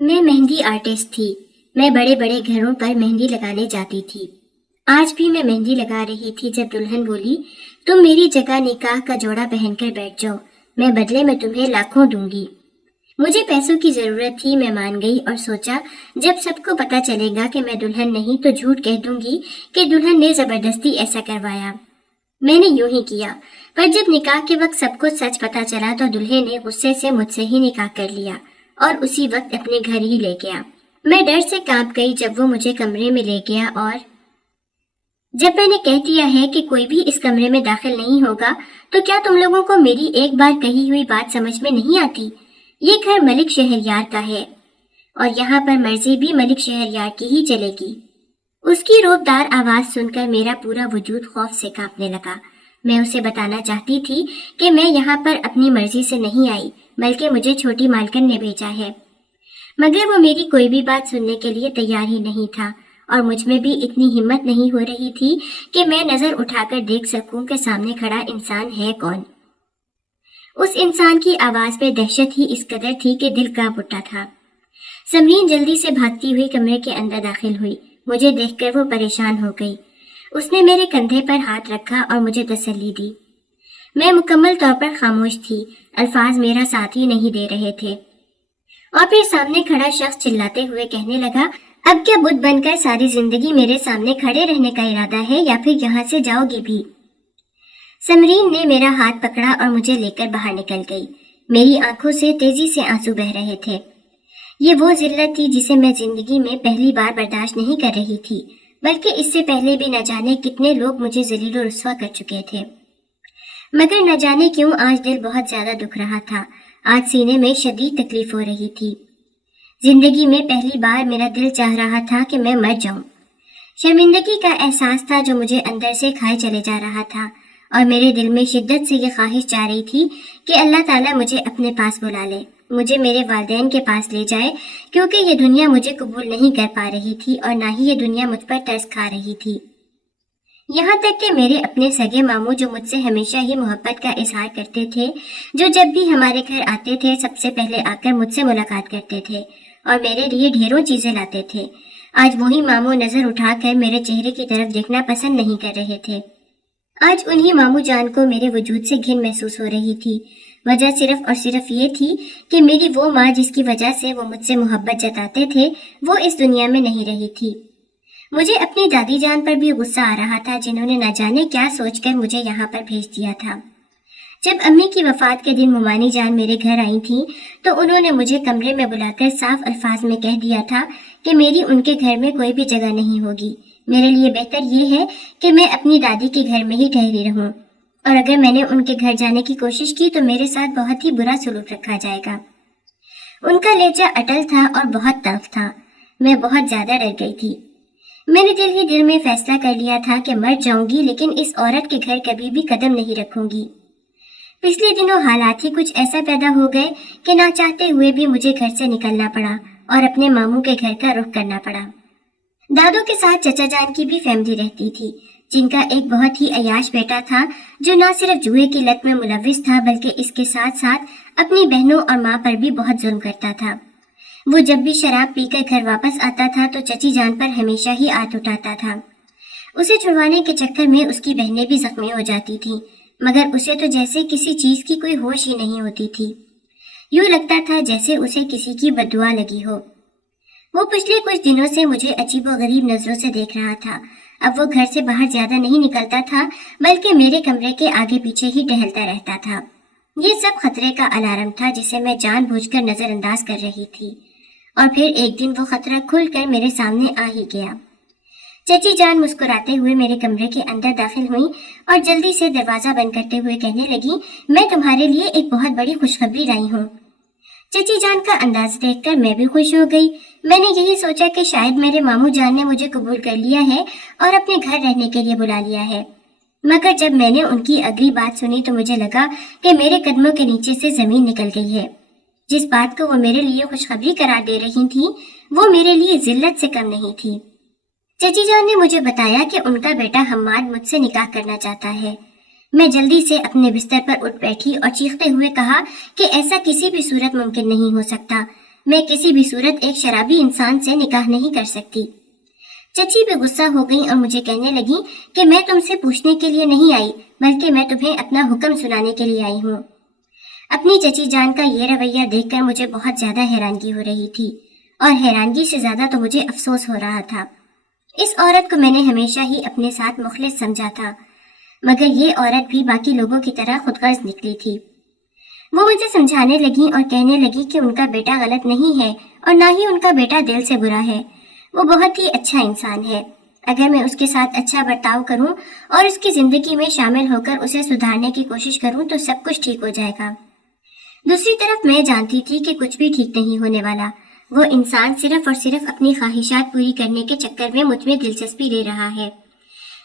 میں مہندی آرٹسٹ تھی۔ میں بڑے بڑے گھروں پر مہندی لگانے جاتی تھی۔ آج بھی میں مہندی لگا رہی تھی جب دلہن بولی، تم میری جگہ نکاح کا جوڑا پہن کر بیٹھ جاؤ، میں بدلے میں تمہیں لاکھوں دوں گی۔ مجھے پیسوں کی ضرورت تھی، میں مان گئی اور سوچا جب سب کو پتہ چلے گا کہ میں دلہن نہیں تو جھوٹ کہہ دوں گی کہ دلہن نے زبردستی ایسا کروایا۔ میں نے یوں ہی کیا، پر جب نکاح کے وقت سب کو سچ پتہ چلا تو دلہے نے غصے سے مجھ سے ہی نکاح کر لیا اور اسی وقت اپنے گھر ہی لے گیا۔ میں ڈر سے کانپ گئی جب وہ مجھے کمرے میں لے گیا، اور جب میں نے کہہ دیا ہے کہ کوئی بھی اس کمرے میں داخل نہیں ہوگا تو کیا تم لوگوں کو میری ایک بار کہی ہوئی بات سمجھ میں نہیں آتی؟ یہ گھر ملک شہریار کا ہے اور یہاں پر مرضی بھی ملک شہریار کی ہی چلے گی۔ اس کی روبدار آواز سن کر میرا پورا وجود خوف سے کانپنے لگا۔ میں اسے بتانا چاہتی تھی کہ میں یہاں پر اپنی مرضی سے نہیں آئی بلکہ مجھے چھوٹی مالکن نے بھیجا ہے، مگر وہ میری کوئی بھی بات سننے کے لیے تیار ہی نہیں تھا اور مجھ میں بھی اتنی ہمت نہیں ہو رہی تھی کہ میں نظر اٹھا کر دیکھ سکوں کہ سامنے کھڑا انسان ہے کون۔ اس انسان کی آواز پہ دہشت ہی اس قدر تھی کہ دل کانپ اٹھا تھا۔ سمرین جلدی سے بھاگتی ہوئی کمرے کے اندر داخل ہوئی۔ مجھے دیکھ کر وہ پریشان ہو گئی۔ اس نے میرے کندھے پر ہاتھ رکھا اور مجھے تسلی دی۔ میں مکمل طور پر خاموش تھی، الفاظ میرا ساتھ ہی نہیں دے رہے تھے۔ اور پھر سامنے کھڑا شخص چلاتے ہوئے کہنے لگا، اب کیا بت بن کر ساری زندگی میرے سامنے کھڑے رہنے کا ارادہ ہے یا پھر یہاں سے جاؤ گی بھی؟ سمرین نے میرا ہاتھ پکڑا اور مجھے لے کر باہر نکل گئی۔ میری آنکھوں سے تیزی سے آنسو بہہ رہے تھے۔ یہ وہ ذلت تھی جسے میں زندگی میں پہلی بار برداشت نہیں کر رہی تھی، بلکہ اس سے پہلے بھی نہ جانے کتنے لوگ مجھے ذلیل و رسوا کر چکے تھے، مگر نہ جانے کیوں آج دل بہت زیادہ دکھ رہا تھا۔ آج سینے میں شدید تکلیف ہو رہی تھی۔ زندگی میں پہلی بار میرا دل چاہ رہا تھا کہ میں مر جاؤں۔ شرمندگی کا احساس تھا جو مجھے اندر سے کھائے چلے جا رہا تھا، اور میرے دل میں شدت سے یہ خواہش جا رہی تھی کہ اللہ تعالیٰ مجھے اپنے پاس بلا لے، مجھے میرے والدین کے پاس لے جائے، کیونکہ یہ دنیا مجھے قبول نہیں کر پا رہی تھی اور نہ ہی یہ دنیا مجھ پر ترس کھا رہی تھی۔ یہاں تک کہ میرے اپنے سگے ماموں جو مجھ سے ہمیشہ ہی محبت کا اظہار کرتے تھے، جو جب بھی ہمارے گھر آتے تھے سب سے پہلے آ کر مجھ سے ملاقات کرتے تھے اور میرے لیے ڈھیروں چیزیں لاتے تھے، آج وہی ماموں نظر اٹھا کر میرے چہرے کی طرف دیکھنا پسند نہیں کر رہے تھے۔ آج انہی ماموں جان کو میرے وجود سے گھن محسوس ہو رہی تھی۔ وجہ صرف اور صرف یہ تھی کہ میری وہ ماں جس کی وجہ سے وہ مجھ سے محبت جتاتے تھے وہ اس دنیا میں نہیں رہی تھی۔ مجھے اپنی دادی جان پر بھی غصہ آ رہا تھا جنہوں نے نہ جانے کیا سوچ کر مجھے یہاں پر بھیج دیا تھا۔ جب امی کی وفات کے دن ممانی جان میرے گھر آئی تھیں تو انہوں نے مجھے کمرے میں بلا کر صاف الفاظ میں کہہ دیا تھا کہ میری ان کے گھر میں کوئی بھی جگہ نہیں ہوگی، میرے لیے بہتر یہ ہے کہ میں اپنی دادی کے گھر میں ہی ٹھہری رہوں، اور اگر میں نے ان کے گھر جانے کی کوشش کی تو میرے ساتھ بہت ہی برا سلوک رکھا جائے گا۔ ان کا لہجہ اٹل تھا اور بہت تلخ تھا۔ میں بہت زیادہ ڈر گئی تھی۔ میں نے دل ہی دل میں فیصلہ کر لیا تھا کہ مر جاؤں گی لیکن اس عورت کے گھر کبھی بھی قدم نہیں رکھوں گی۔ پچھلے دنوں حالات ہی کچھ ایسا پیدا ہو گئے کہ نہ چاہتے ہوئے بھی مجھے گھر سے نکلنا پڑا اور اپنے ماموں کے گھر کا رخ کرنا پڑا۔ دادو کے ساتھ چچا جان کی بھی فیملی رہتی تھی، جن کا ایک بہت ہی عیاش بیٹا تھا جو نہ صرف جوئے کی لت میں ملوث تھا بلکہ اس کے ساتھ ساتھ اپنی بہنوں اور ماں پر بھی بہت ظلم کرتا تھا۔ وہ جب بھی شراب پی کر گھر واپس آتا تھا تو چچی جان پر ہمیشہ ہی ہاتھ اٹھاتا تھا۔ اسے چھڑوانے کے چکر میں اس کی بہنیں بھی زخمی ہو جاتی تھیں، مگر اسے تو جیسے کسی چیز کی کوئی ہوش ہی نہیں ہوتی تھی۔ یوں لگتا تھا جیسے اسے کسی کی بد دعا لگی ہو۔ وہ پچھلے کچھ دنوں سے مجھے عجیب و غریب نظروں سے دیکھ رہا تھا۔ اب وہ گھر سے باہر زیادہ نہیں نکلتا تھا بلکہ میرے کمرے کے آگے پیچھے ہی ٹہلتا رہتا تھا۔ یہ سب خطرے کا الارم تھا جسے میں جان بوجھ کر نظر انداز کر رہی تھی، اور پھر ایک دن وہ خطرہ کھل کر میرے سامنے آ ہی گیا۔ چچی جان مسکراتے ہوئے میرے کمرے کے اندر داخل ہوئیں اور جلدی سے دروازہ بند کرتے ہوئے کہنے لگی، میں تمہارے لیے ایک بہت بڑی خوشخبری لائی ہوں۔ چچی جان کا انداز دیکھ کر میں بھی خوش ہو گئی۔ میں نے یہی سوچا کہ شاید میرے ماموں جان نے مجھے قبول کر لیا ہے اور اپنے گھر رہنے کے لیے بلا لیا ہے، مگر جب میں نے ان کی اگلی بات سنی تو مجھے لگا کہ میرے قدموں کے نیچے سے زمین نکل گئی ہے۔ جس بات کو وہ میرے لیے خوشخبری قرار دے رہی تھی وہ میرے لیے ذلت سے کم نہیں تھی۔ چچی جان نے مجھے بتایا کہ ان کا بیٹا حماد مجھ سے نکاح کرنا چاہتا ہے۔ میں جلدی سے اپنے بستر پر اٹھ بیٹھی اور چیختے ہوئے کہا کہ ایسا کسی بھی صورت ممکن نہیں ہو سکتا۔ میں کسی بھی صورت ایک شرابی انسان سے نکاح نہیں کر سکتی۔ چچی بے غصہ ہو گئی اور مجھے کہنے لگی کہ میں تم سے پوچھنے کے لیے نہیں آئی بلکہ میں تمہیں اپنا حکم سنانے کے لیے آئی ہوں۔ اپنی چچی جان کا یہ رویہ دیکھ کر مجھے بہت زیادہ حیرانگی ہو رہی تھی، اور حیرانگی سے زیادہ تو مجھے افسوس ہو رہا تھا۔ اس عورت کو میں نے ہمیشہ ہی اپنے ساتھ مخلص سمجھا تھا، مگر یہ عورت بھی باقی لوگوں کی طرح خود غرض نکلی تھی۔ وہ مجھے سمجھانے لگی اور کہنے لگی کہ ان کا بیٹا غلط نہیں ہے اور نہ ہی ان کا بیٹا دل سے برا ہے، وہ بہت ہی اچھا انسان ہے۔ اگر میں اس کے ساتھ اچھا برتاؤ کروں اور اس کی زندگی میں شامل ہو کر اسے سدھارنے کی کوشش کروں تو سب کچھ ٹھیک ہو جائے گا۔ دوسری طرف میں جانتی تھی کہ کچھ بھی ٹھیک نہیں ہونے والا۔ وہ انسان صرف اور صرف اپنی خواہشات پوری کرنے کے چکر میں مجھ میں دلچسپی لے رہا ہے۔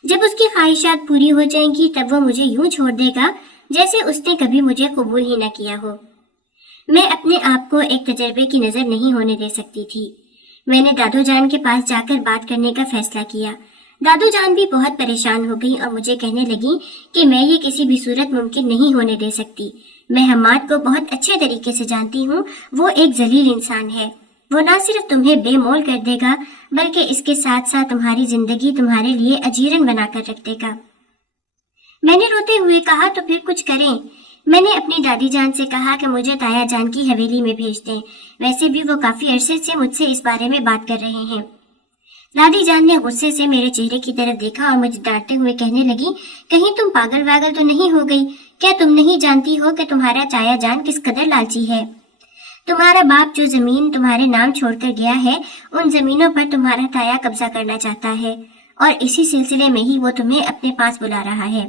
جب اس کی خواہشات پوری ہو جائیں گی تب وہ مجھے یوں چھوڑ دے گا جیسے اس نے کبھی مجھے قبول ہی نہ کیا ہو۔ میں اپنے آپ کو ایک تجربے کی نظر نہیں ہونے دے سکتی تھی۔ میں نے دادو جان کے پاس جا کر بات کرنے کا فیصلہ کیا۔ دادو جان بھی بہت پریشان ہو گئی اور مجھے کہنے لگی کہ میں یہ کسی بھی صورت ممکن نہیں ہونے دے سکتی۔ میں حماد کو بہت اچھے طریقے سے جانتی ہوں، وہ ایک ذلیل انسان ہے۔ وہ نہ صرف تمہیں بے مول کر دے گا بلکہ اس کے ساتھ ساتھ تمہاری زندگی تمہارے لیے اجیرن بنا کر رکھ دے گا۔ میں نے روتے ہوئے کہا تو پھر کچھ کریں۔ میں نے اپنی دادی جان سے کہا کہ مجھے تایا جان کی حویلی میں بھیج دیں، ویسے بھی وہ کافی عرصے سے مجھ سے اس بارے میں بات کر رہے ہیں۔ دادی جان نے غصے سے میرے چہرے کی طرف دیکھا اور مجھے ڈانٹتے ہوئے کہنے لگی، کہیں تم پاگل واگل تو نہیں ہو گئی؟ کیا تم نہیں جانتی ہو کہ تمہارا چایا جان کس قدر لالچی ہے؟ تمہارا باپ جو زمین تمہارے نام چھوڑ کر گیا ہے ان زمینوں پر تمہارا تایا قبضہ کرنا چاہتا ہے، اور اسی سلسلے میں ہی وہ تمہیں اپنے پاس بلا رہا ہے۔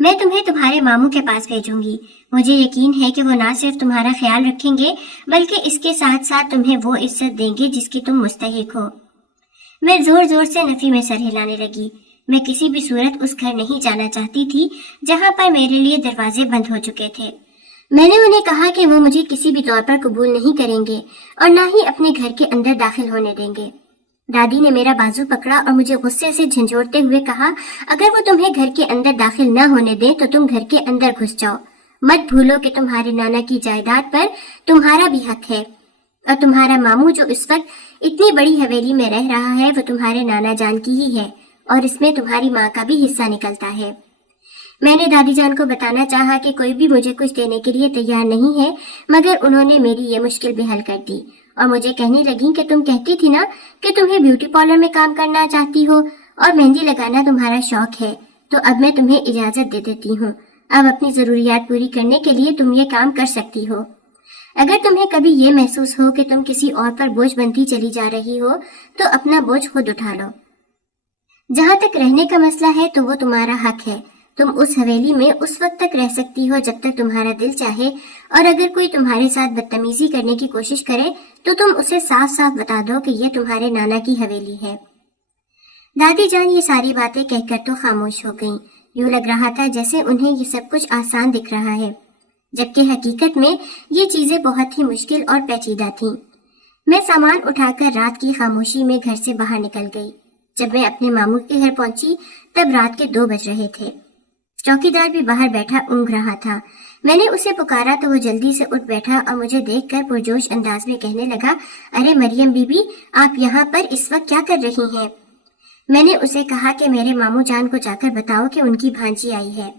میں تمہیں تمہارے ماموں کے پاس بھیجوں گی۔ مجھے یقین ہے کہ وہ نہ صرف تمہارا خیال رکھیں گے بلکہ اس کے ساتھ ساتھ تمہیں وہ عزت دیں گے جس کی تم مستحق ہو۔ میں زور زور سے نفی میں سر ہلانے لگی۔ میں کسی بھی صورت اس گھر نہیں جانا چاہتی تھی جہاں پر میرے لیے دروازے بند ہو چکے تھے۔ میں نے انہیں کہا کہ وہ مجھے کسی بھی طور پر قبول نہیں کریں گے اور نہ ہی اپنے گھر کے اندر داخل ہونے دیں گے۔ دادی نے میرا بازو پکڑا اور مجھے غصے سے جھنجھوڑتے ہوئے کہا، اگر وہ تمہیں گھر کے اندر داخل نہ ہونے دیں تو تم گھر کے اندر گھس جاؤ۔ مت بھولو کہ تمہارے نانا کی جائیداد پر تمہارا بھی حق ہے، اور تمہارا ماموں جو اس وقت اتنی بڑی حویلی میں رہ رہا ہے وہ تمہارے نانا جان کی ہی ہے، اور اس میں تمہاری ماں کا بھی حصہ نکلتا ہے۔ میں نے دادی جان کو بتانا چاہا کہ کوئی بھی مجھے کچھ دینے کے لیے تیار نہیں ہے، مگر انہوں نے میری یہ مشکل بھی حل کر دی اور مجھے کہنے لگی کہ تم کہتی تھی نا کہ تمہیں بیوٹی پارلر میں کام کرنا چاہتی ہو اور مہندی لگانا تمہارا شوق ہے، تو اب میں تمہیں اجازت دے دیتی ہوں۔ اب اپنی ضروریات پوری کرنے کے لیے تم یہ کام کر سکتی ہو۔ اگر تمہیں کبھی یہ محسوس ہو کہ تم کسی اور پر بوجھ بنتی چلی جا رہی ہو تو اپنا بوجھ خود اٹھا لو۔ جہاں تک رہنے کا مسئلہ ہے تو وہ تمہارا حق ہے۔ تم اس حویلی میں اس وقت تک رہ سکتی ہو جب تک تمہارا دل چاہے، اور اگر کوئی تمہارے ساتھ بدتمیزی کرنے کی کوشش کرے تو تم اسے صاف صاف بتا دو کہ یہ تمہارے نانا کی حویلی ہے۔ دادی جان یہ ساری باتیں کہہ کر تو خاموش ہو گئیں۔ یوں لگ رہا تھا جیسے انہیں یہ سب کچھ آسان دکھ رہا ہے، جبکہ حقیقت میں یہ چیزیں بہت ہی مشکل اور پیچیدہ تھیں۔ میں سامان اٹھا کر رات کی خاموشی میں گھر سے باہر نکل گئی۔ جب میں اپنے ماموں کے گھر پہنچی تب رات کے 2 بج رہے تھے۔ چوکی دار بھی باہر بیٹھا اونگ رہا تھا۔ میں نے اسے پکارا تو وہ جلدی سے اٹھ بیٹھا اور مجھے دیکھ کر پرجوش انداز میں کہنے لگا، ارے مریم بی بی، آپ یہاں پر اس وقت کیا کر رہی ہیں؟ میں نے اسے کہا کہ میرے ماموں جان کو جا کر بتاؤ کہ ان کی بھانجی آئی ہے۔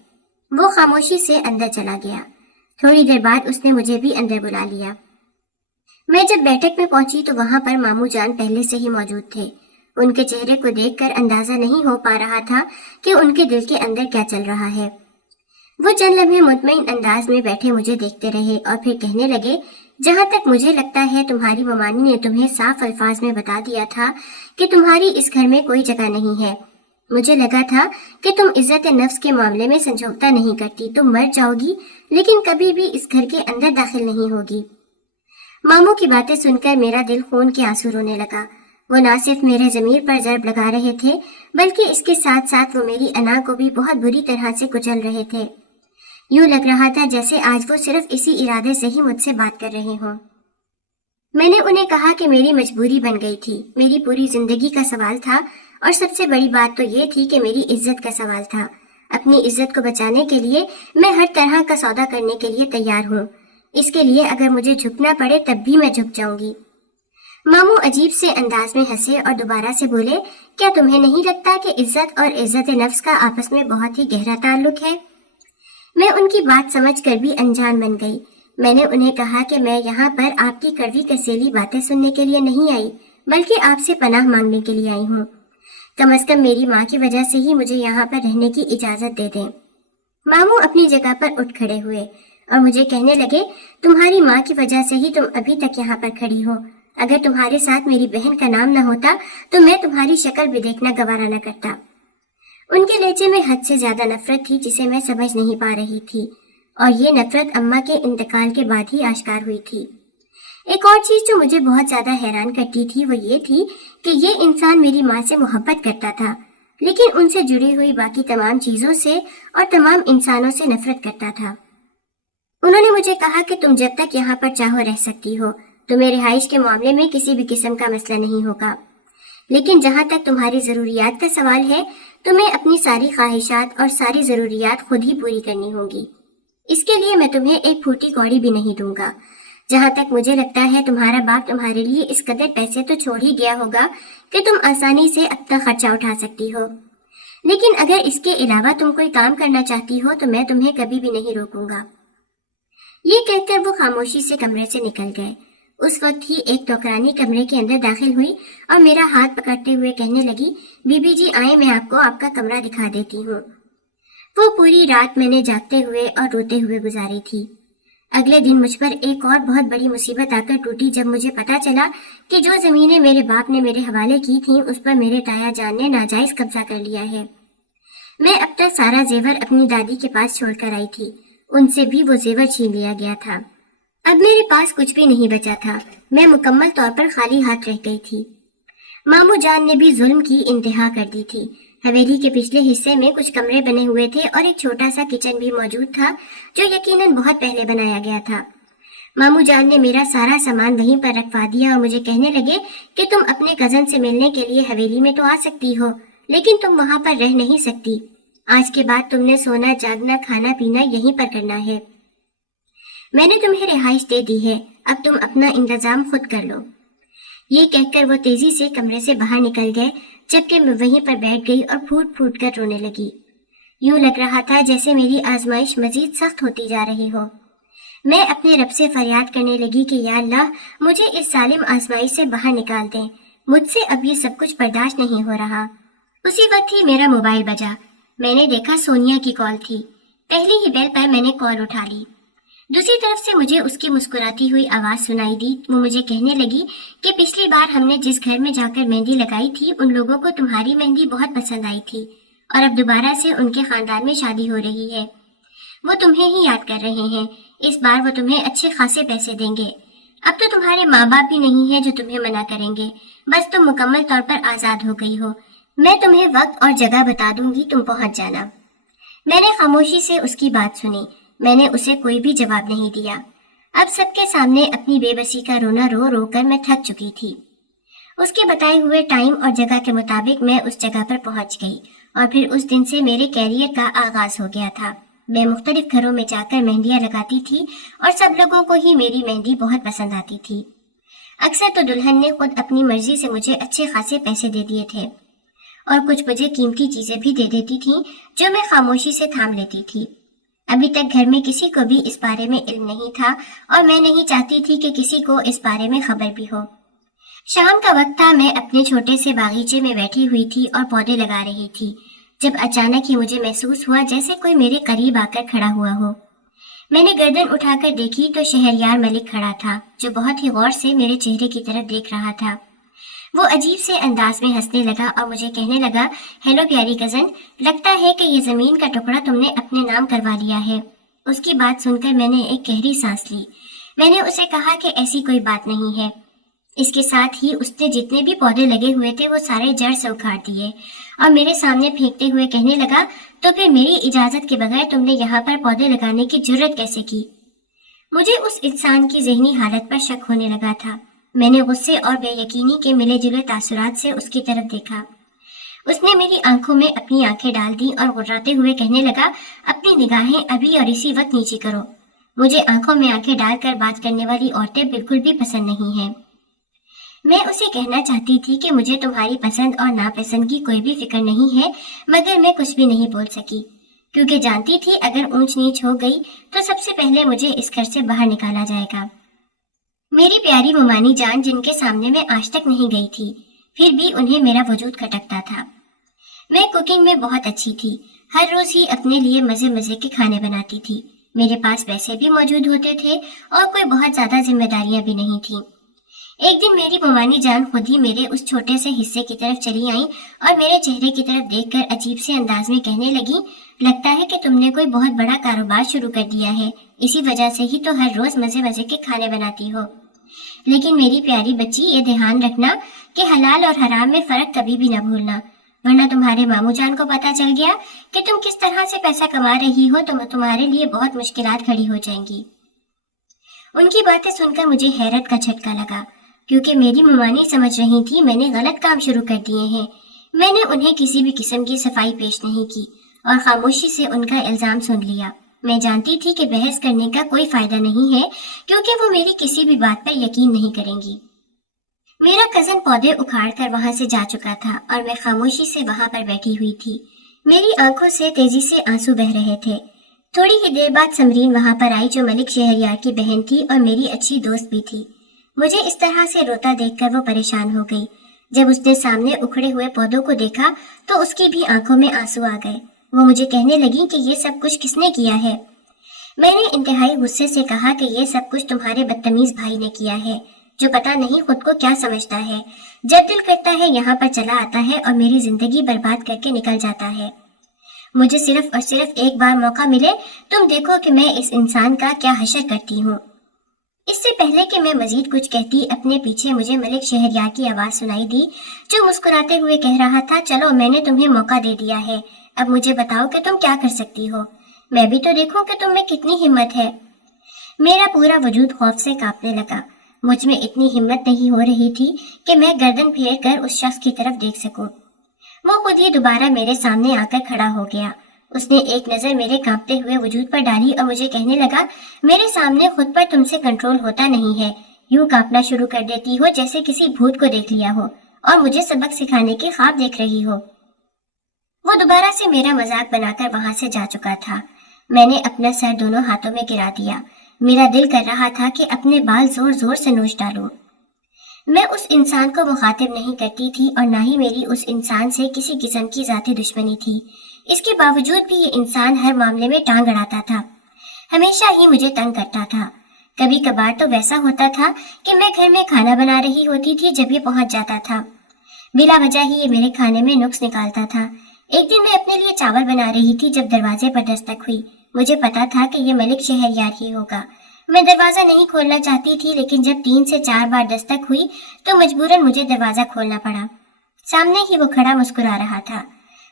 وہ خاموشی سے اندر چلا گیا۔ تھوڑی دیر بعد اس نے مجھے بھی اندر بلا لیا۔ میں جب بیٹھک میں پہنچی تو وہاں پر ماموں جان پہلے سے ہی موجود تھے۔ ان کے چہرے کو دیکھ کر اندازہ نہیں ہو پا رہا تھا کہ ان کے دل کے اندر کیا چل رہا ہے۔ وہ چند لمحے مطمئن انداز میں بیٹھے مجھے دیکھتے رہے اور پھر کہنے لگے، جہاں تک مجھے لگتا ہے تمہاری ممانی نے تمہیں صاف الفاظ میں بتا دیا تھا کہ تمہاری اس گھر میں کوئی جگہ نہیں ہے۔ مجھے لگا تھا کہ تم عزت نفس کے معاملے میں سمجھوتا نہیں کرتی، تم مر جاؤ گی لیکن کبھی بھی اس گھر کے اندر داخل نہیں ہوگی۔ ماموں کی باتیں سن کر میرا دل خون کے آنسو رونے لگا۔ وہ نہ صرف میرے ضمیر پر ضرب لگا رہے تھے بلکہ اس کے ساتھ ساتھ وہ میری انا کو بھی بہت بری طرح سے کچل رہے تھے۔ یوں لگ رہا تھا جیسے آج وہ صرف اسی ارادے سے ہی مجھ سے بات کر رہے ہوں۔ میں نے انہیں کہا کہ میری مجبوری بن گئی تھی، میری پوری زندگی کا سوال تھا، اور سب سے بڑی بات تو یہ تھی کہ میری عزت کا سوال تھا۔ اپنی عزت کو بچانے کے لیے میں ہر طرح کا سودا کرنے کے لیے تیار ہوں۔ اس کے لیے اگر مجھے جھکنا پڑے تب بھی میں جھک جاؤں گی۔ ماموں عجیب سے انداز میں ہنسے اور دوبارہ سے بولے، کیا تمہیں نہیں لگتا کہ عزت اور عزت نفس کا آپس میں بہت ہی گہرا تعلق ہے؟ میں ان کی بات سمجھ کر بھی انجان بن گئی۔ میں نے انہیں کہا کہ میں یہاں پر آپ کی کڑوی کسیلی باتیں سننے کے لیے نہیں آئی، بلکہ آپ سے پناہ مانگنے کے لیے آئی ہوں۔ کم از کم میری ماں کی وجہ سے ہی مجھے یہاں پر رہنے کی اجازت دے دیں۔ ماموں اپنی جگہ پر اٹھ کھڑے ہوئے اور مجھے کہنے لگے، تمہاری ماں کی وجہ سے ہی تم ابھی تک یہاں پر کھڑی ہو۔ اگر تمہارے ساتھ میری بہن کا نام نہ ہوتا تو میں تمہاری شکل بھی دیکھنا گوارا نہ کرتا۔ ان کے لہجے میں حد سے زیادہ نفرت تھی جسے میں سمجھ نہیں پا رہی تھی، اور یہ نفرت اماں کے انتقال کے بعد ہی آشکار ہوئی تھی۔ ایک اور چیز جو مجھے بہت زیادہ حیران کرتی تھی وہ یہ تھی کہ یہ انسان میری ماں سے محبت کرتا تھا، لیکن ان سے جڑی ہوئی باقی تمام چیزوں سے اور تمام انسانوں سے نفرت کرتا تھا۔ انہوں نے مجھے کہا کہ تم جب تک یہاں پر چاہو رہ سکتی ہو، تمہیں رہائش کے معاملے میں کسی بھی قسم کا مسئلہ نہیں ہوگا، لیکن جہاں تک تمہاری ضروریات کا سوال ہے تمہیں اپنی ساری خواہشات اور ساری ضروریات خود ہی پوری کرنی ہوں گی۔ اس کے لیے میں تمہیں ایک پھوٹی کوڑی بھی نہیں دوں گا۔ جہاں تک مجھے لگتا ہے تمہارا باپ تمہارے لیے اس قدر پیسے تو چھوڑ ہی گیا ہوگا کہ تم آسانی سے اب تک خرچہ اٹھا سکتی ہو، لیکن اگر اس کے علاوہ تم کوئی کام کرنا چاہتی ہو تو میں تمہیں کبھی بھی نہیں روکوں گا۔ یہ کہہ کر وہ خاموشی سے کمرے سے نکل گئے۔ اس وقت ہی ایک نوکرانی کمرے کے اندر داخل ہوئی اور میرا ہاتھ پکڑتے ہوئے کہنے لگی، بی بی جی آئیں، میں آپ کو آپ کا کمرہ دکھا دیتی ہوں۔ وہ پوری رات میں نے جاگتے ہوئے اور روتے ہوئے گزاری تھی۔ اگلے دن مجھ پر ایک اور بہت بڑی مصیبت آ کر ٹوٹی جب مجھے پتا چلا کہ جو زمینیں میرے باپ نے میرے حوالے کی تھیں اس پر میرے تایا جان نے ناجائز قبضہ کر لیا ہے۔ میں اب تک سارا زیور اپنی دادی کے پاس چھوڑ کر آئی تھی، ان سے بھی وہ زیور چھین لیا گیا تھا۔ اب میرے پاس کچھ بھی نہیں بچا تھا، میں مکمل طور پر خالی ہاتھ رہ گئی تھی۔ ماموں جان نے بھی ظلم کی انتہا کر دی تھی۔ حویلی کے پچھلے حصے میں کچھ کمرے بنے ہوئے تھے اور ایک چھوٹا سا کچن بھی موجود تھا جو یقیناً بہت پہلے بنایا گیا تھا۔ ماموں جان نے میرا سارا سامان وہیں پر رکھوا دیا اور مجھے کہنے لگے کہ تم اپنے کزن سے ملنے کے لیے حویلی میں تو آ سکتی ہو، لیکن تم وہاں پر رہ نہیں سکتی۔ آج کے بعد تم نے سونا جاگنا کھانا پینا یہیں پر کرنا ہے۔ میں نے تمہیں رہائش دے دی ہے، اب تم اپنا انتظام خود کر لو۔ یہ کہہ کر وہ تیزی سے کمرے سے باہر نکل گئے، جبکہ میں وہیں پر بیٹھ گئی اور پھوٹ پھوٹ کر رونے لگی۔ یوں لگ رہا تھا جیسے میری آزمائش مزید سخت ہوتی جا رہی ہو۔ میں اپنے رب سے فریاد کرنے لگی کہ یا اللہ مجھے اس ظالم آزمائش سے باہر نکال دیں، مجھ سے اب یہ سب کچھ برداشت نہیں ہو رہا۔ اسی وقت ہی میرا موبائل بجا۔ میں نے دیکھا سونیا کی کال تھی۔ پہلی ہی بیل پر میں نے کال اٹھا لی۔ دوسری طرف سے مجھے اس کی مسکراتی ہوئی آواز سنائی دی۔ وہ مجھے کہنے لگی کہ پچھلی بار ہم نے جس گھر میں جا کر مہندی لگائی تھی ان لوگوں کو تمہاری مہندی بہت پسند آئی تھی اور اب دوبارہ سے ان کے خاندان میں شادی ہو رہی ہے۔ وہ تمہیں ہی یاد کر رہے ہیں، اس بار وہ تمہیں اچھے خاصے پیسے دیں گے۔ اب تو تمہارے ماں باپ بھی نہیں ہیں جو تمہیں منع کریں گے، بس تم مکمل طور پر آزاد ہو گئی ہو۔ میں تمہیں وقت اور جگہ بتا دوں گی، تم پہنچ جانا۔ میں نے خاموشی سے اس کی بات سنی۔ میں نے اسے کوئی بھی جواب نہیں دیا۔ اب سب کے سامنے اپنی بے بسی کا رونا رو رو کر میں تھک چکی تھی۔ اس کے بتائے ہوئے ٹائم اور جگہ کے مطابق میں اس جگہ پر پہنچ گئی اور پھر اس دن سے میرے کیریئر کا آغاز ہو گیا تھا۔ میں مختلف گھروں میں جا کر مہندیاں لگاتی تھی اور سب لوگوں کو ہی میری مہندی بہت پسند آتی تھی۔ اکثر تو دلہن نے خود اپنی مرضی سے مجھے اچھے خاصے پیسے دے دیے تھے اور کچھ مجھے قیمتی چیزیں بھی دے دیتی تھیں جو میں خاموشی سے تھام لیتی تھی۔ ابھی تک گھر میں کسی کو بھی اس بارے میں علم نہیں تھا اور میں نہیں چاہتی تھی کہ کسی کو اس بارے میں خبر بھی ہو۔ شام کا وقت تھا، میں اپنے چھوٹے سے باغیچے میں بیٹھی ہوئی تھی اور پودے لگا رہی تھی جب اچانک ہی مجھے محسوس ہوا جیسے کوئی میرے قریب آ کر کھڑا ہوا ہو۔ میں نے گردن اٹھا کر دیکھی تو شہریار ملک کھڑا تھا جو بہت ہی غور سے میرے چہرے کی طرف دیکھ رہا تھا۔ وہ عجیب سے انداز میں ہنسنے لگا اور مجھے کہنے لگا، ہیلو پیاری کزن، لگتا ہے کہ یہ زمین کا ٹکڑا تم نے اپنے نام کروا لیا ہے۔ اس کی بات سن کر میں نے ایک گہری سانس لی۔ میں نے اسے کہا کہ ایسی کوئی بات نہیں ہے۔ اس کے ساتھ ہی اس نے جتنے بھی پودے لگے ہوئے تھے وہ سارے جڑ سے اکھاڑ دیے اور میرے سامنے پھینکتے ہوئے کہنے لگا، تو پھر میری اجازت کے بغیر تم نے یہاں پر پودے لگانے کی جرت کیسے کی؟ مجھے اس انسان کی ذہنی حالت پر شک ہونے لگا تھا۔ میں نے غصے اور بے یقینی کے ملے جلے تاثرات سے اس کی طرف دیکھا۔ اس نے میری آنکھوں میں اپنی آنکھیں ڈال دی اور غراتے ہوئے کہنے لگا، اپنی نگاہیں ابھی اور اسی وقت نیچی کرو۔ مجھے آنکھوں میں آنکھیں ڈال کر بات کرنے والی عورتیں بالکل بھی پسند نہیں ہیں۔ میں اسے کہنا چاہتی تھی کہ مجھے تمہاری پسند اور ناپسند کی کوئی بھی فکر نہیں ہے، مگر میں کچھ بھی نہیں بول سکی، کیونکہ جانتی تھی اگر اونچ نیچ ہو گئی تو سب سے پہلے مجھے اس گھر سے باہر نکالا جائے گا۔ میری پیاری ممانی جان جن کے سامنے میں آج تک نہیں گئی تھی، پھر بھی انہیں میرا وجود کھٹکتا تھا۔ میں کوکنگ میں بہت اچھی تھی، ہر روز ہی اپنے لیے مزے مزے کے کھانے بناتی تھی۔ میرے پاس پیسے بھی موجود ہوتے تھے اور کوئی بہت زیادہ ذمہ داریاں بھی نہیں تھیں۔ ایک دن میری ممانی جان خود ہی میرے اس چھوٹے سے حصے کی طرف چلی آئیں اور میرے چہرے کی طرف دیکھ کر عجیب سے انداز میں کہنے لگی، لگتا ہے کہ تم نے کوئی بہت بڑا کاروبار شروع کر دیا ہے، اسی وجہ سے ہی تو ہر روز مزے مزے کے کھانے بناتی ہو۔ لیکن میری پیاری بچی، یہ دھیان رکھنا کہ حلال اور حرام میں فرق کبھی بھی نہ بھولنا، ورنہ تمہارے ماموں جان کو پتا چل گیا کہ تم کس طرح سے پیسہ کما رہی ہو تو تمہارے لیے بہت مشکلات کھڑی ہو جائیں گی۔ ان کی باتیں سن کر مجھے حیرت کا جھٹکا لگا، کیونکہ میری ممانی سمجھ رہی تھی میں نے غلط کام شروع کر دیے ہیں۔ میں نے انہیں کسی بھی قسم کی صفائی پیش نہیں کی اور خاموشی سے ان کا الزام سن لیا۔ میں جانتی تھی کہ بحث کرنے کا کوئی فائدہ نہیں ہے، کیونکہ وہ میری کسی بھی بات پر یقین نہیں کریں گی۔ میرا کزن پودے اکھاڑ کر وہاں سے جا چکا تھا اور میں خاموشی سے وہاں پر بیٹھی ہوئی تھی۔ میری آنکھوں سے تیزی سے آنسو بہہ رہے تھے۔ تھوڑی ہی دیر بعد سمرین وہاں پر آئی، جو ملک شہریار کی بہن تھی اور میری اچھی دوست بھی تھی۔ مجھے اس طرح سے روتا دیکھ کر وہ پریشان ہو گئی۔ جب اس نے سامنے اکھڑے ہوئے پودوں کو دیکھا تو اس کی بھی آنکھوں میں آنسو آ گئے۔ وہ مجھے کہنے لگی کہ یہ سب کچھ کس نے کیا ہے؟ میں نے انتہائی غصے سے کہا کہ یہ سب کچھ تمہارے بدتمیز بھائی نے کیا ہے، جو پتہ نہیں خود کو کیا سمجھتا ہے، جب دل کرتا ہے یہاں پر چلا آتا ہے اور میری زندگی برباد کر کے نکل جاتا ہے۔ مجھے صرف اور صرف ایک بار موقع ملے، تم دیکھو کہ میں اس انسان کا کیا حشر کرتی ہوں۔ اس سے پہلے کہ میں مزید کچھ کہتی، اپنے پیچھے مجھے ملک شہریار کی آواز سنائی دی، جو مسکراتے ہوئے کہہ رہا تھا، چلو میں نے تمہیں موقع دے دیا ہے، اب مجھے بتاؤ کہ تم کیا کر سکتی ہو، میں بھی تو دیکھوں کہ تم میں کتنی ہمت ہے۔ میرا پورا وجود خوف سے کانپنے لگا۔ مجھ میں اتنی ہمت نہیں ہو رہی تھی کہ میں گردن پھیر کر اس شخص کی طرف دیکھ سکوں۔ وہ خود ہی دوبارہ میرے سامنے آ کر کھڑا ہو گیا۔ اس نے ایک نظر میرے کانپتے ہوئے وجود پر ڈالی اور مجھے کہنے لگا، میرے سامنے خود پر تم سے کنٹرول ہوتا نہیں ہے، یوں کانپنا شروع کر دیتی ہو جیسے کسی بھوت کو دیکھ لیا ہو اور مجھے سبق سکھانے کے خواب دیکھ رہی ہو۔ وہ دوبارہ سے میرا مذاق بنا کر وہاں سے جا چکا تھا۔ میں نے اپنا سر دونوں ہاتھوں میں گرا دیا۔ میرا دل کر رہا تھا کہ اپنے بال زور زور سے نوچ ڈالوں۔ میں اس انسان کو مخاطب نہیں کرتی تھی اور نہ ہی میری اس انسان سے کسی قسم کی ذاتی دشمنی تھی۔ اس کے باوجود بھی یہ انسان ہر معاملے میں ٹانگ اڑاتا تھا، ہمیشہ ہی مجھے تنگ کرتا تھا۔ کبھی کبھار تو ویسا ہوتا تھا کہ میں گھر میں کھانا بنا رہی ہوتی تھی جب یہ پہنچ جاتا تھا، بلا وجہ ہی یہ میرے کھانے میں نقص نکالتا تھا۔ ایک دن میں اپنے لیے چاول بنا رہی تھی جب دروازے پر دستک ہوئی۔ مجھے پتا تھا کہ یہ ملک شہریار ہی ہوگا۔ میں دروازہ نہیں کھولنا چاہتی تھی، لیکن جب 3 سے 4 بار دستک ہوئی تو مجبوراً مجھے دروازہ کھولنا پڑا۔ سامنے ہی وہ کھڑا مسکرا رہا تھا۔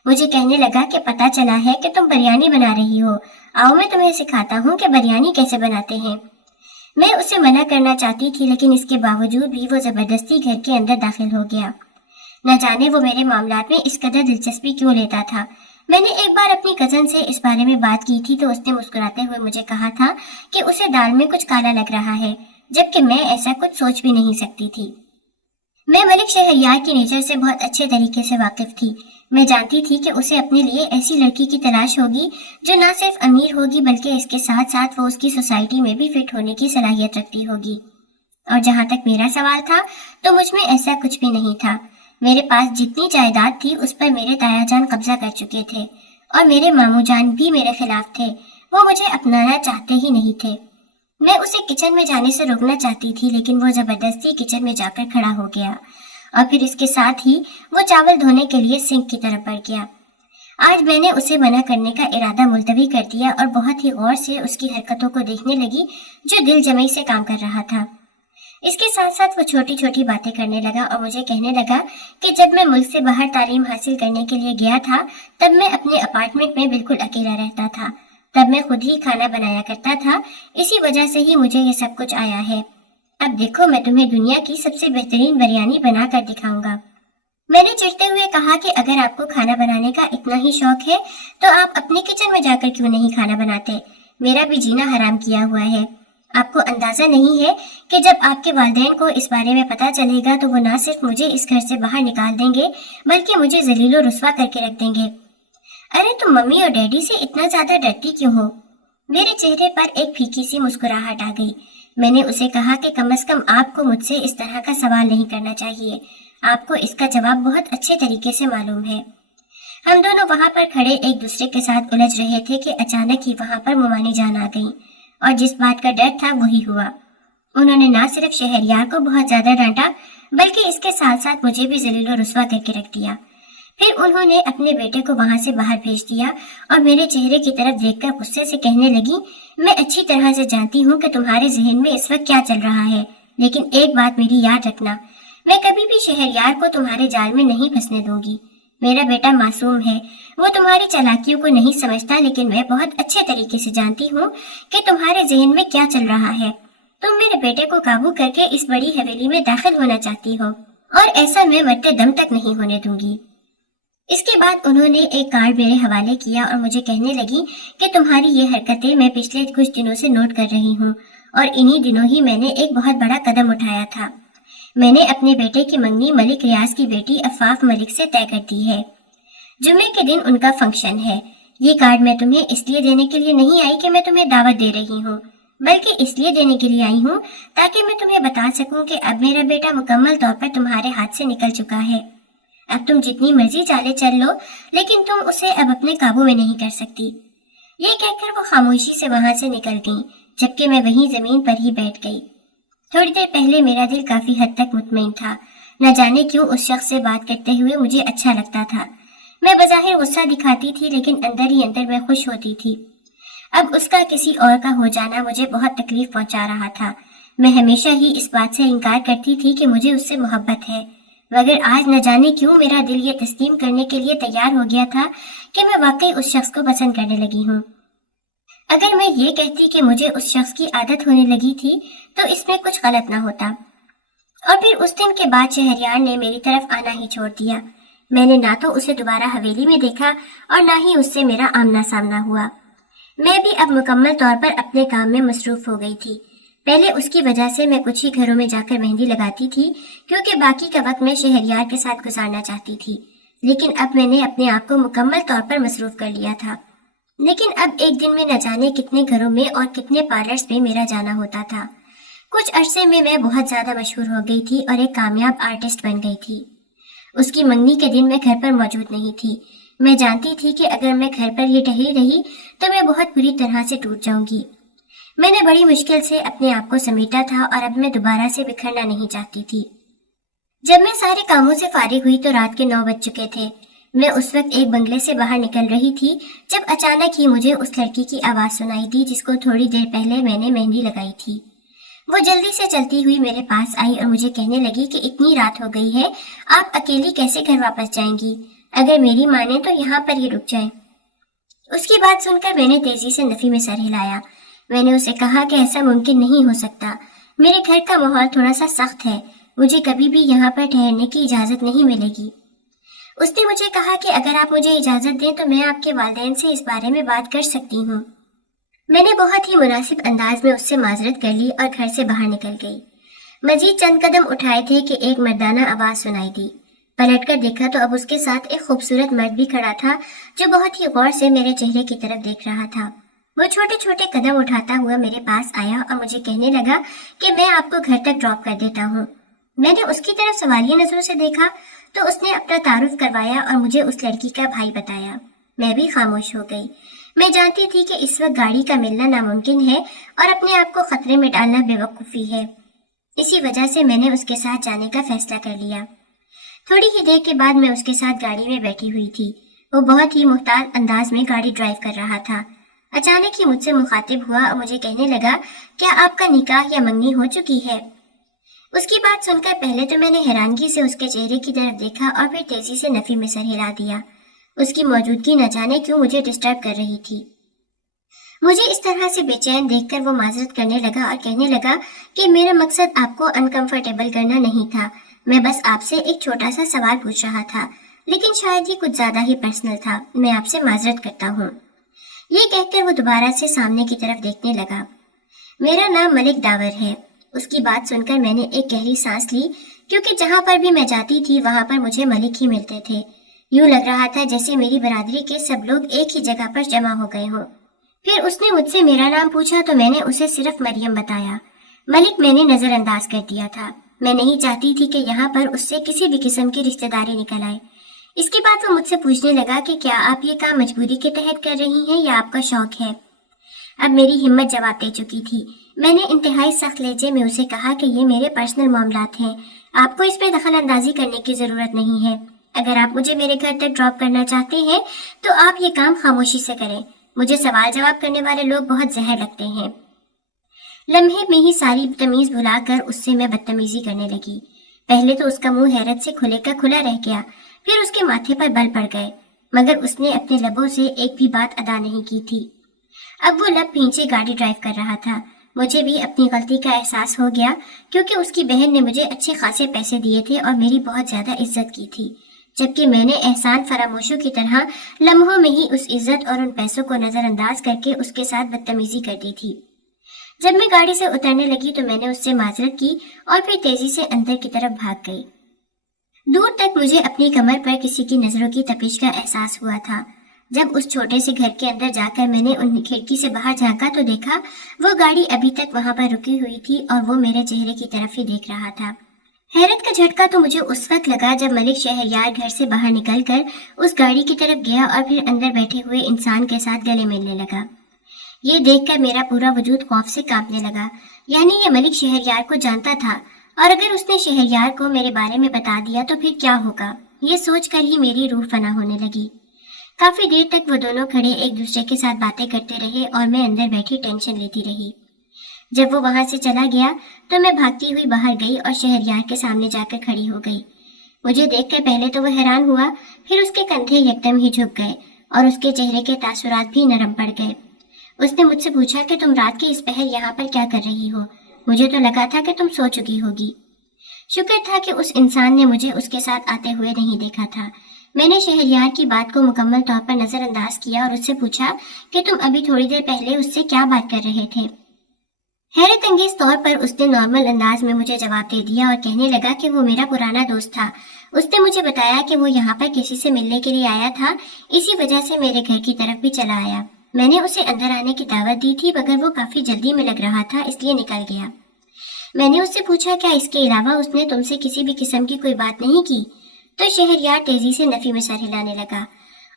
مجھے کہنے لگا کہ پتا چلا ہے کہ تم بریانی بنا رہی ہو، آؤ میں تمہیں سکھاتا ہوں کہ بریانی کیسے بناتے ہیں۔ میں اسے منع کرنا چاہتی تھی، لیکن اس کے باوجود بھی وہ زبردستی گھر کے اندر داخل ہو گیا۔ نہ جانے وہ میرے معاملات میں اس قدر دلچسپی کیوں لیتا تھا۔ میں نے ایک بار اپنی کزن سے اس بارے میں بات کی تھی تو اس نے مسکراتے ہوئے مجھے کہا تھا کہ اسے دال میں کچھ کالا لگ رہا ہے، جبکہ میں ایسا کچھ سوچ بھی نہیں سکتی تھی۔ میں ملک شہریار کی نیچر سے بہت اچھے طریقے سے واقف تھی۔ میں جانتی تھی کہ اسے اپنے لیے ایسی لڑکی کی تلاش ہوگی جو نہ صرف امیر ہوگی بلکہ اس کے ساتھ ساتھ وہ اس کی سوسائٹی میں بھی فٹ ہونے کی صلاحیت رکھتی ہوگی۔ اور جہاں تک میرا سوال تھا تو مجھ میں ایسا کچھ بھی نہیں تھا۔ میرے پاس جتنی جائیداد تھی اس پر میرے تایا جان قبضہ کر چکے تھے اور میرے ماموں جان بھی میرے خلاف تھے، وہ مجھے اپنانا چاہتے ہی نہیں تھے۔ میں اسے کچن میں جانے سے روکنا چاہتی تھی، لیکن وہ زبردستی کچن میں جا کر کھڑا ہو گیا اور پھر اس کے ساتھ ہی وہ چاول دھونے کے لیے سنک کی طرف بڑھ گیا۔ آج میں نے اسے منع کرنے کا ارادہ ملتوی کر دیا اور بہت ہی غور سے اس کی حرکتوں کو دیکھنے لگی جو دل جمعی سے کام کر رہا تھا۔ اس کے ساتھ ساتھ وہ چھوٹی چھوٹی باتیں کرنے لگا اور مجھے کہنے لگا کہ جب میں ملک سے باہر تعلیم حاصل کرنے کے لیے گیا تھا تب میں اپنے اپارٹمنٹ میں بالکل اکیلا رہتا تھا، تب میں خود ہی کھانا بنایا کرتا تھا، اسی وجہ سے ہی مجھے یہ سب کچھ آیا ہے۔ اب دیکھو میں تمہیں دنیا کی سب سے بہترین بریانی بنا کر دکھاؤں گا۔ میں نے چڑھتے ہوئے کہا کہ اگر آپ کو کھانا بنانے کا اتنا ہی شوق ہے تو آپ اپنے کچن میں جا کر کیوں نہیں کھانا بناتے؟ میرا بھی جینا حرام کیا ہوا ہے۔ آپ کو اندازہ نہیں ہے کہ جب آپ کے والدین کو اس بارے میں پتہ چلے گا تو وہ نہ صرف مجھے اس گھر سے باہر نکال دیں گے بلکہ مجھے ذلیل و رسوا کر کے رکھ دیں گے۔ ارے تم ممی اور ڈیڈی سے اتنا زیادہ ڈرتی کیوں ہو؟ میرے چہرے پر ایک پھیکی سی مسکراہٹ آ گئی۔ میں نے اسے کہا کہ کم از کم آپ کو مجھ سے اس طرح کا سوال نہیں کرنا چاہیے، آپ کو اس کا جواب بہت اچھے طریقے سے معلوم ہے۔ ہم دونوں وہاں پر کھڑے ایک دوسرے کے ساتھ الجھ رہے تھے کہ اچانک ہی وہاں پر ممانی جان آ گئیں، اور جس بات کا ڈر تھا وہی ہوا۔ انہوں نے نہ صرف شہریار کو بہت زیادہ ڈانٹا بلکہ اس کے ساتھ ساتھ مجھے بھی ذلیل و رسوا کر کے رکھ دیا۔ پھر انہوں نے اپنے بیٹے کو وہاں سے باہر بھیج دیا اور میرے چہرے کی طرف دیکھ کر غصے سے کہنے لگی، میں اچھی طرح سے جانتی ہوں کہ تمہارے ذہن میں اس وقت کیا چل رہا ہے، لیکن ایک بات میری یاد رکھنا، میں کبھی بھی شہریار کو تمہارے جال میں نہیں پھنسنے دوں گی۔ میرا بیٹا معصوم ہے، وہ تمہاری چالاکیوں کو نہیں سمجھتا، لیکن میں بہت اچھے طریقے سے جانتی ہوں کہ تمہارے ذہن میں کیا چل رہا ہے۔ تم میرے بیٹے کو قابو کر کے اس بڑی حویلی میں داخل ہونا چاہتی ہو، اور ایسا میں مرتے دم تک نہیں ہونے دوں گی۔ اس کے بعد انہوں نے ایک کارڈ میرے حوالے کیا اور مجھے کہنے لگی کہ تمہاری یہ حرکتیں میں پچھلے کچھ دنوں سے نوٹ کر رہی ہوں، اور انہی دنوں ہی میں نے ایک بہت بڑا قدم اٹھایا تھا۔ میں نے اپنے بیٹے کی منگنی ملک ریاض کی بیٹی عفاف ملک سے طے کر دی ہے۔ جمعے کے دن ان کا فنکشن ہے۔ یہ کارڈ میں تمہیں اس لیے دینے کے لیے نہیں آئی کہ میں تمہیں دعوت دے رہی ہوں، بلکہ اس لیے دینے کے لیے آئی ہوں تاکہ میں تمہیں بتا سکوں کہ اب میرا بیٹا مکمل طور پر تمہارے ہاتھ سے نکل چکا ہے۔ اب تم جتنی مرضی چالیں چل لو، لیکن تم اسے اب اپنے قابو میں نہیں کر سکتی۔ یہ کہہ کر وہ خاموشی سے وہاں سے نکل گئیں، جبکہ میں وہیں زمین پر ہی بیٹھ گئی۔ تھوڑی دیر پہلے میرا دل کافی حد تک مطمئن تھا، نہ جانے کیوں اس شخص سے بات کرتے ہوئے مجھے اچھا لگتا تھا۔ میں بظاہر غصہ دکھاتی تھی لیکن اندر ہی اندر میں خوش ہوتی تھی۔ اب اس کا کسی اور کا ہو جانا مجھے بہت تکلیف پہنچا رہا تھا۔ میں ہمیشہ ہی اس بات سے انکار کرتی تھی کہ مجھے اس سے محبت ہے، مگر آج نہ جانے کیوں میرا دل یہ تسلیم کرنے کے لیے تیار ہو گیا تھا کہ میں واقعی اس شخص کو پسند کرنے لگی ہوں۔ اگر میں یہ کہتی کہ مجھے اس شخص کی عادت ہونے لگی تھی تو اس میں کچھ غلط نہ ہوتا۔ اور پھر اس دن کے بعد شہریار نے میری طرف آنا ہی چھوڑ دیا۔ میں نے نہ تو اسے دوبارہ حویلی میں دیکھا اور نہ ہی اس سے میرا آمنا سامنا ہوا۔ میں بھی اب مکمل طور پر اپنے کام میں مصروف ہو گئی تھی۔ پہلے اس کی وجہ سے میں کچھ ہی گھروں میں جا کر مہندی لگاتی تھی کیونکہ باقی کا وقت میں شہریار کے ساتھ گزارنا چاہتی تھی، لیکن اب میں نے اپنے آپ کو مکمل طور پر مصروف کر لیا تھا۔ لیکن اب ایک دن میں نہ جانے کتنے گھروں میں اور کتنے پارلرز میں میرا جانا ہوتا تھا۔ کچھ عرصے میں بہت زیادہ مشہور ہو گئی تھی اور ایک کامیاب آرٹسٹ بن گئی تھی۔ اس کی منگنی کے دن میں گھر پر موجود نہیں تھی۔ میں جانتی تھی کہ اگر میں گھر پر ہی ٹہلی رہی تو میں بہت بری طرح سے ٹوٹ جاؤں گی۔ میں نے بڑی مشکل سے اپنے آپ کو سمیٹا تھا اور اب میں دوبارہ سے بکھرنا نہیں چاہتی تھی۔ جب میں سارے کاموں سے فارغ ہوئی تو رات کے 9 بج چکے تھے۔ میں اس وقت ایک بنگلے سے باہر نکل رہی تھی جب اچانک ہی مجھے اس لڑکی کی آواز سنائی دی جس کو تھوڑی دیر پہلے میں نے مہندی لگائی تھی۔ وہ جلدی سے چلتی ہوئی میرے پاس آئی اور مجھے کہنے لگی کہ اتنی رات ہو گئی ہے، آپ اکیلی کیسے گھر واپس جائیں گی؟ اگر میری مانیں تو یہاں پر ہی رک جائیں۔ اس کی بات سن کر میں نے تیزی سے نفی میں سر ہلایا۔ میں نے اسے کہا کہ ایسا ممکن نہیں ہو سکتا، میرے گھر کا ماحول تھوڑا سا سخت ہے، مجھے کبھی بھی یہاں پر ٹھہرنے کی اجازت نہیں ملے گی۔ اس نے مجھے کہا کہ اگر آپ مجھے اجازت دیں تو میں آپ کے والدین سے اس بارے میں بات کر سکتی ہوں۔ میں نے بہت ہی مناسب انداز میں اس سے معذرت کر لی اور گھر سے باہر نکل گئی۔ مزید چند قدم اٹھائے تھے کہ ایک مردانہ آواز سنائی دی۔ پلٹ کر دیکھا تو اب اس کے ساتھ ایک خوبصورت مرد بھی کھڑا تھا جو بہت ہی غور سے میرے چہرے کی طرف دیکھ رہا تھا۔ وہ چھوٹے چھوٹے قدم اٹھاتا ہوا میرے پاس آیا اور مجھے کہنے لگا کہ میں آپ کو گھر تک ڈراپ کر دیتا ہوں۔ میں نے اس کی طرف سوالیہ نظروں سے دیکھا تو اس نے اپنا تعارف کروایا اور مجھے اس لڑکی کا بھائی بتایا۔ میں بھی خاموش ہو گئی۔ میں جانتی تھی کہ اس وقت گاڑی کا ملنا ناممکن ہے اور اپنے آپ کو خطرے میں ڈالنا بے وقوفی ہے، اسی وجہ سے میں نے اس کے ساتھ جانے کا فیصلہ کر لیا۔ تھوڑی ہی دیر کے بعد میں اس کے ساتھ گاڑی میں بیٹھی ہوئی تھی۔ وہ بہت ہی محتاط انداز میں گاڑی ڈرائیو کر رہا تھا۔ اچانک ہی مجھ سے مخاطب ہوا اور مجھے کہنے لگا، کیا آپ کا نکاح یا منگنی ہو چکی ہے؟ اس کی بات سن کر پہلے تو میں نے حیرانگی سے اس کے چہرے کی طرف دیکھا اور پھر تیزی سے نفی میں سر ہلا دیا۔ اس کی موجودگی نہ جانے کیوں مجھے ڈسٹرب کر رہی تھی۔ مجھے اس طرح سے بے چین دیکھ کر وہ معذرت کرنے لگا اور کہنے لگا کہ میرا مقصد آپ کو انکمفرٹیبل کرنا نہیں تھا، میں بس آپ سے ایک چھوٹا سا سوال پوچھ رہا تھا، لیکن شاید یہ کچھ زیادہ ہی پرسنل تھا، میں آپ سے معذرت کرتا ہوں۔ یہ کہہ کر وہ دوبارہ سے سامنے کی طرف دیکھنے لگا۔ میرا نام ملک داور ہے۔ اس کی بات سن کر میں نے ایک گہری سانس لی، کیونکہ جہاں پر بھی میں جاتی تھی وہاں پر مجھے ملک ہی ملتے تھے۔ یوں لگ رہا تھا جیسے میری برادری کے سب لوگ ایک ہی جگہ پر جمع ہو گئے ہوں۔ پھر اس نے مجھ سے میرا نام پوچھا تو میں نے اسے صرف مریم بتایا۔ ملک میں نے نظر انداز کر دیا تھا۔ میں نہیں چاہتی تھی کہ یہاں پر اس سے کسی بھی قسم کی رشتہ داری نکل آئے۔ اس کے بعد وہ مجھ سے پوچھنے لگا کہ کیا آپ یہ کام مجبوری کے تحت کر رہی ہیں یا آپ کا شوق ہے؟ اب میری ہمت جواب دے چکی تھی۔ میں نے انتہائی سخت لہجے میں اسے کہا کہ یہ میرے پرسنل معاملات ہیں، آپ کو اس پہ دخل اندازی کرنے کی ضرورت نہیں ہے۔ اگر آپ مجھے میرے گھر تک ڈراپ کرنا چاہتے ہیں تو آپ یہ کام خاموشی سے کریں۔ مجھے سوال جواب کرنے والے لوگ بہت زہر لگتے ہیں۔ لمحے میں ہی ساری تمیز بھلا کر اس سے میں بدتمیزی کرنے لگی۔ پہلے تو اس کا منہ حیرت سے کھلے کا کھلا رہ گیا، پھر اس کے ماتھے پر بل پڑ گئے، مگر اس نے اپنے لبوں سے ایک بھی بات ادا نہیں کی تھی۔ اب وہ لب بھینچے گاڑی ڈرائیو کر رہا تھا۔ مجھے بھی اپنی غلطی کا احساس ہو گیا، کیونکہ اس کی بہن نے مجھے اچھے خاصے پیسے دیے تھے اور میری بہت زیادہ عزت کی تھی، جبکہ میں نے احسان فراموشوں کی طرح لمحوں میں ہی اس عزت اور ان پیسوں کو نظر انداز کر کے اس کے ساتھ بدتمیزی کر دی تھی۔ جب میں گاڑی سے اترنے لگی تو میں نے اس سے معذرت کی اور پھر تیزی سے اندر کی طرف بھاگ گئی۔ دور تک مجھے اپنی کمر پر کسی کی نظروں کی تپش کا احساس ہوا تھا۔ جب اس چھوٹے سے گھر کے اندر جا کر میں نے ان کھڑکی سے باہر جھانکا تو دیکھا وہ گاڑی ابھی تک وہاں پر رکی ہوئی تھی اور وہ میرے چہرے کی طرف ہی دیکھ رہا تھا۔ حیرت کا جھٹکا تو مجھے اس وقت لگا جب ملک شہریار گھر سے باہر نکل کر اس گاڑی کی طرف گیا اور پھر اندر بیٹھے ہوئے انسان کے ساتھ گلے ملنے لگا۔ یہ دیکھ کر میرا پورا وجود خوف سے کانپنے لگا، یعنی یہ ملک شہریار کو جانتا تھا، اور اگر اس نے شہریار کو میرے بارے میں بتا دیا تو پھر کیا ہوگا؟ یہ سوچ کر ہی میری روح فنا ہونے لگی۔ کافی دیر تک وہ دونوں کھڑے ایک دوسرے کے ساتھ باتیں کرتے رہے اور میں اندر بیٹھی ٹینشن لیتی رہی۔ جب وہ وہاں سے چلا گیا تو میں بھاگتی ہوئی باہر گئی اور شہریار کے سامنے جا کر کھڑی ہو گئی۔ مجھے دیکھ کر پہلے تو وہ حیران ہوا، پھر اس کے کندھے یکدم ہی جھک گئے اور اس کے چہرے کے تاثرات بھی نرم پڑ گئے۔ اس نے مجھ سے پوچھا کہ تم رات کے اس پہر یہاں پر کیا کر رہی ہو؟ مجھے تو لگا تھا کہ تم سو چکی ہوگی۔ شکر تھا کہ اس انسان نے مجھے اس کے ساتھ آتے ہوئے نہیں دیکھا تھا۔ میں نے شہریار کی بات کو مکمل طور پر نظر انداز کیا اور اس سے پوچھا کہ تم ابھی تھوڑی دیر پہلے اس سے کیا بات کر رہے تھے؟ حیرت انگیز طور پر اس نے نارمل انداز میں مجھے جواب دے دیا اور کہنے لگا کہ وہ میرا پرانا دوست تھا۔ اس نے مجھے بتایا کہ وہ یہاں پر کسی سے ملنے کے لیے آیا تھا، اسی وجہ سے میرے گھر کی طرف بھی چلا آیا۔ میں نے اسے اندر آنے کی دعوت دی تھی مگر وہ کافی جلدی میں لگ رہا تھا، اس لیے نکل گیا۔ میں نے اس سے پوچھا کیا اس کے علاوہ اس نے تم سے کسی بھی قسم کی کوئی بات نہیں کی؟ تو شہریار تیزی سے نفی میں سر ہلانے لگا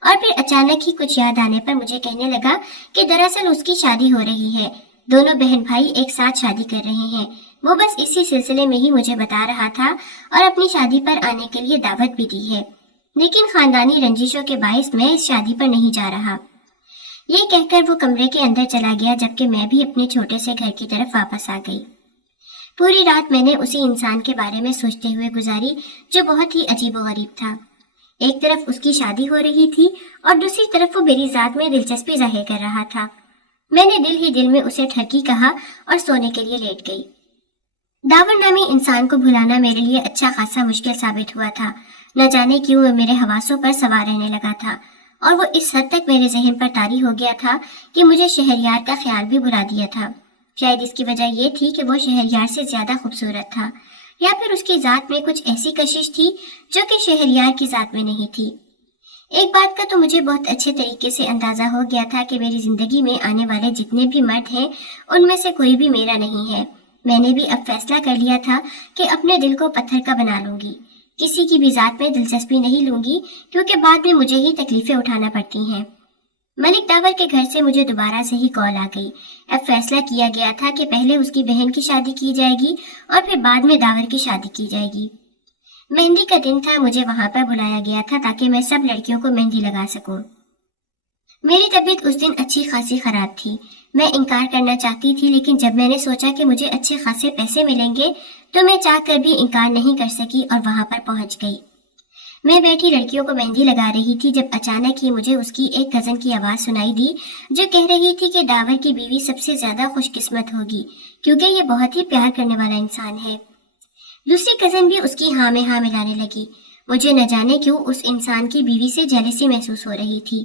اور پھر اچانک ہی کچھ یاد آنے پر مجھے کہنے لگا کہ دراصل اس کی شادی ہو رہی ہے، دونوں بہن بھائی ایک ساتھ شادی کر رہے ہیں۔ وہ بس اسی سلسلے میں ہی مجھے بتا رہا تھا اور اپنی شادی پر آنے کے لیے دعوت بھی دی ہے، لیکن خاندانی رنجشوں کے باعث میں اس شادی پر نہیں جا رہا۔ یہ کہہ کر وہ کمرے کے اندر چلا گیا جبکہ میں بھی اپنے چھوٹے سے گھر کی طرف واپس آ گئی۔ پوری رات میں نے اسی انسان کے بارے میں سوچتے ہوئے گزاری جو بہت ہی عجیب و غریب تھا۔ ایک طرف اس کی شادی ہو رہی تھی اور دوسری طرف وہ میری ذات میں دلچسپی ظاہر کر رہا تھا۔ میں نے دل ہی دل میں اسے ٹھرکی کہا اور سونے کے لیے لیٹ گئی۔ داور نامی انسان کو بھلانا میرے لیے اچھا خاصا مشکل ثابت ہوا تھا۔ نہ جانے کیوں وہ میرے حواسوں پر سوار رہنے لگا تھا اور وہ اس حد تک میرے ذہن پر طاری ہو گیا تھا کہ مجھے شہریار کا خیال بھی بھلا دیا تھا۔ شاید اس کی وجہ یہ تھی کہ وہ شہریار سے زیادہ خوبصورت تھا، یا پھر اس کی ذات میں کچھ ایسی کشش تھی جو کہ شہریار کی ذات میں نہیں تھی۔ ایک بات کا تو مجھے بہت اچھے طریقے سے اندازہ ہو گیا تھا کہ میری زندگی میں آنے والے جتنے بھی مرد ہیں ان میں سے کوئی بھی میرا نہیں ہے۔ میں نے بھی اب فیصلہ کر لیا تھا کہ اپنے دل کو پتھر کا بنا لوں گی، کسی کی بھی ذات میں دلچسپی نہیں لوں گی، کیونکہ بعد میں مجھے ہی تکلیفیں اٹھانا پڑتی ہیں۔ ملک داور کے گھر سے مجھے دوبارہ سے ہی کال آ گئی۔ اب فیصلہ کیا گیا تھا کہ پہلے اس کی بہن کی شادی کی جائے گی اور پھر بعد میں داور کی شادی کی جائے گی۔ مہندی کا دن تھا، مجھے وہاں پر بلایا گیا تھا تاکہ میں سب لڑکیوں کو مہندی لگا سکوں۔ میری طبیعت اس دن اچھی خاصی خراب تھی۔ میں انکار کرنا چاہتی تھی، لیکن جب میں نے سوچا کہ مجھے اچھے خاصے پیسے ملیں گے تو میں چاہ کر بھی انکار نہیں کر سکی اور وہاں پر پہنچ گئی۔ میں بیٹھی لڑکیوں کو مہندی لگا رہی تھی جب اچانک ہی مجھے اس کی ایک کزن کی آواز سنائی دی جو کہہ رہی تھی کہ داور کی بیوی سب سے زیادہ خوش قسمت ہوگی کیونکہ یہ بہت ہی پیار کرنے والا انسان ہے۔ دوسری کزن بھی اس کی ہاں میں ہاں ملانے لگی۔ مجھے نہ جانے کیوں اس انسان کی بیوی سے جیلسی محسوس ہو رہی تھی۔